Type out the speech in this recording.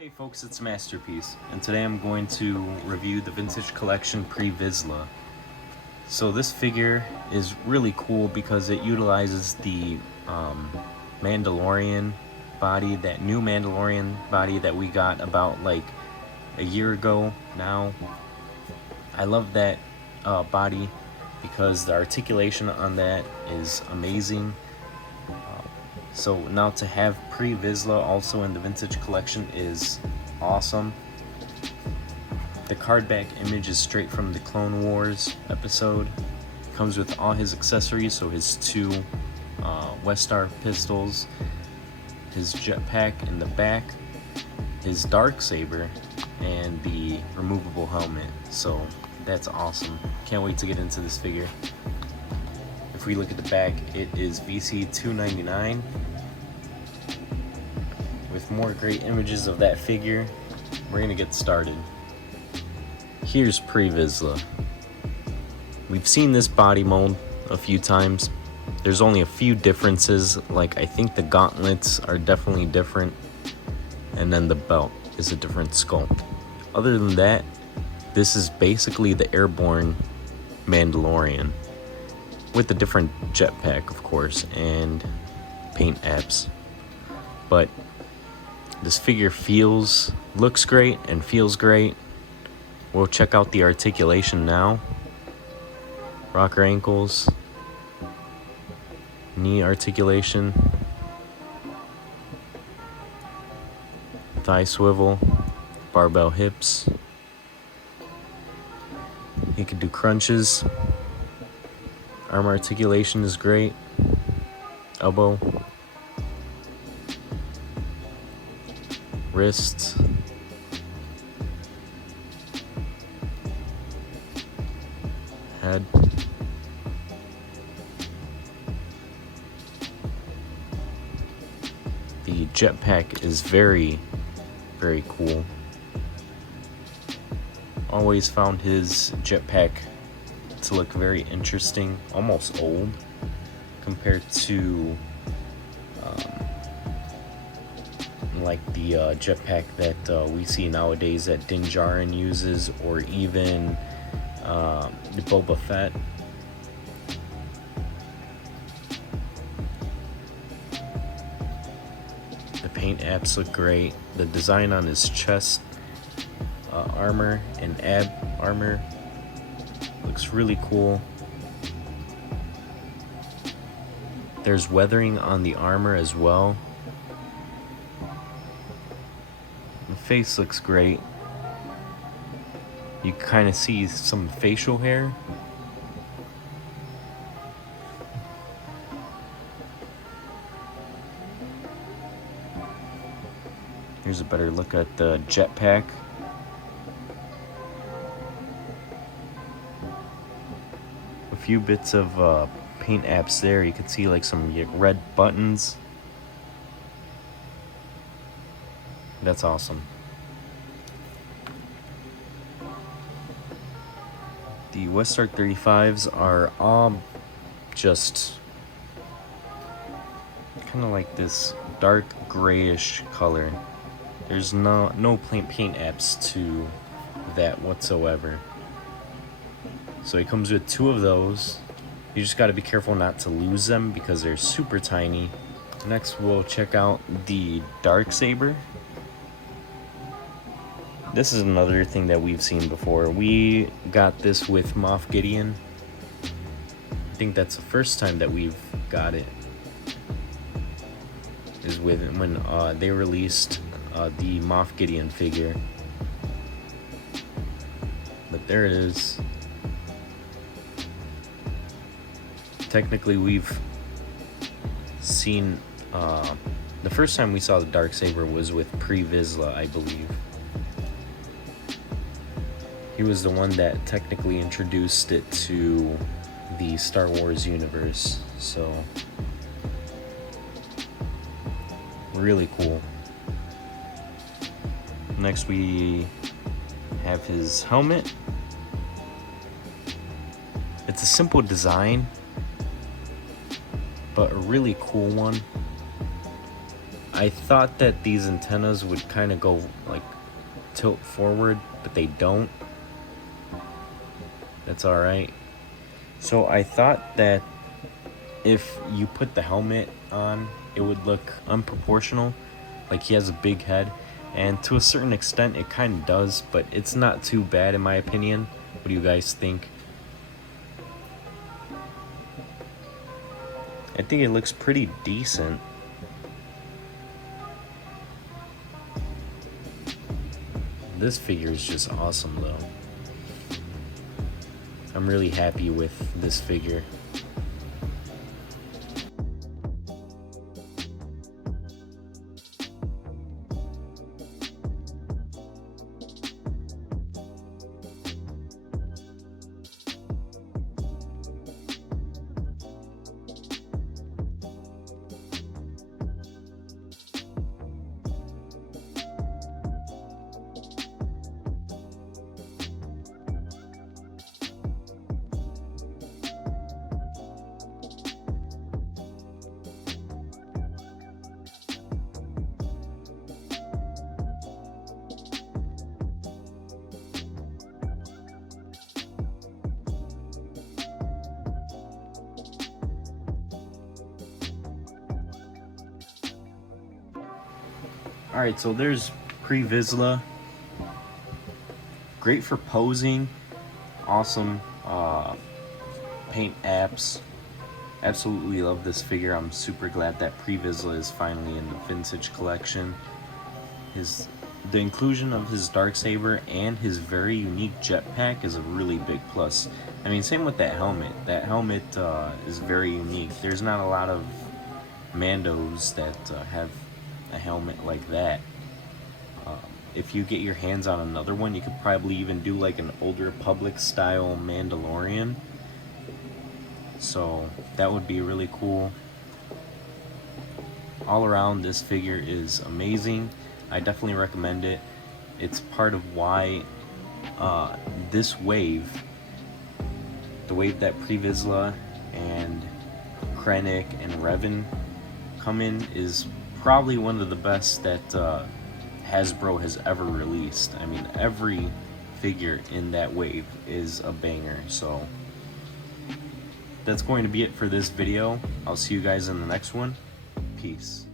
Hey folks, it's Masterpiece, and today I'm going to review the Vintage Collection Pre Vizsla. So this figure is really cool because it utilizes the Mandalorian body, that new Mandalorian body that we got about like a year ago now. I love that body because the articulation on that is amazing. So now to have Pre Vizsla also in the Vintage Collection is awesome. The card back image is straight from the Clone Wars episode. Comes with all his accessories, so his two Westar pistols, his jetpack in the back, his Darksaber, and the removable helmet. So that's awesome. Can't wait to get into this figure. If we look at the back, it is VC $299 with more great images of that figure. We're gonna get started. Here's Pre Vizsla. We've seen this body mold a few times. There's only a few differences, like I think the gauntlets are definitely different, and then the belt is a different sculpt. Other than that, this is basically the airborne Mandalorian, with a different jetpack, of course, and paint apps. But this figure looks great and feels great. We'll check out the articulation now. Rocker ankles, knee articulation, thigh swivel, barbell hips. He can do crunches. Arm articulation is great. Elbow, wrists, head. The jetpack is very, very cool. Always found his jetpack to look very interesting, almost old compared to like the jetpack that we see nowadays that Din Djarin uses, or even the Boba Fett. The paint apps look great. The design on his chest armor and ab armor looks really cool. There's weathering on the armor as well. The face looks great. You kind of see some facial hair. Here's a better look at the jetpack. A few bits of paint apps there. You can see like some red buttons. That's awesome. The Westar 35s are all just kind of like this dark grayish color. There's no paint apps to that whatsoever. So it comes with two of those. You just got to be careful not to lose them because they're super tiny. Next, we'll check out the Darksaber. This is another thing that we've seen before. We got this with Moff Gideon. I think that's the first time that we've got it. Is with when they released the Moff Gideon figure. But there it is. Technically, we've seen the first time we saw the Darksaber was with Pre Vizsla, I believe. He was the one that technically introduced it to the Star Wars universe, so really cool. Next we have his helmet. It's a simple design, but a really cool one. I thought that these antennas would kind of go like tilt forward, but they don't. That's alright. So I thought that if you put the helmet on, it would look unproportional, like he has a big head, and to a certain extent it kind of does, but it's not too bad in my opinion. What do you guys think? I think it looks pretty decent. This figure is just awesome though. I'm really happy with this figure. Alright, so there's Pre Vizsla. Great for posing. Awesome paint apps. Absolutely love this figure. I'm super glad that Pre Vizsla is finally in the vintage collection. The inclusion of his Darksaber and his very unique jetpack is a really big plus. I mean, same with that helmet. That helmet is very unique. There's not a lot of Mandos that have a helmet like that. If you get your hands on another one, you could probably even do like an Old Republic style Mandalorian. So that would be really cool. All around, this figure is amazing. I definitely recommend it. It's part of why this wave, the wave that Pre Vizsla and Krennic and Revan come in, is probably one of the best that Hasbro has ever released. I mean, every figure in that wave is a banger. So that's going to be it for this video. I'll see you guys in the next one. Peace.